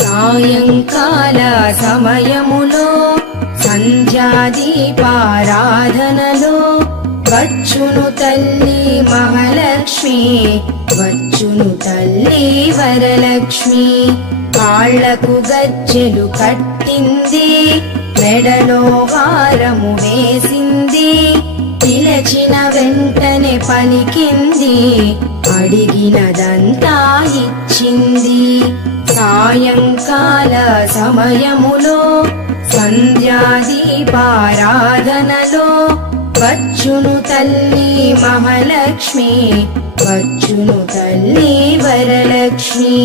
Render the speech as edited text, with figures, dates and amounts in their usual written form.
సాయంకాల సమయములో సంధ్యాదీపారాధనలో వచ్చును తల్లి మహాలక్ష్మి, వచ్చును తల్లి వరలక్ష్మి. కాళ్లకు గజ్జెలు కట్టింది, మెడలో హారము వేసింది, పిలచిన వెంటనే పలికింది, అడిగినదంతా ఇచ్చింది. సాయంకాల సమయములో సంధ్యాదీపారాధనలో వచ్చును తల్లి మహాలక్ష్మి, వచ్చును తల్లి వరలక్ష్మి.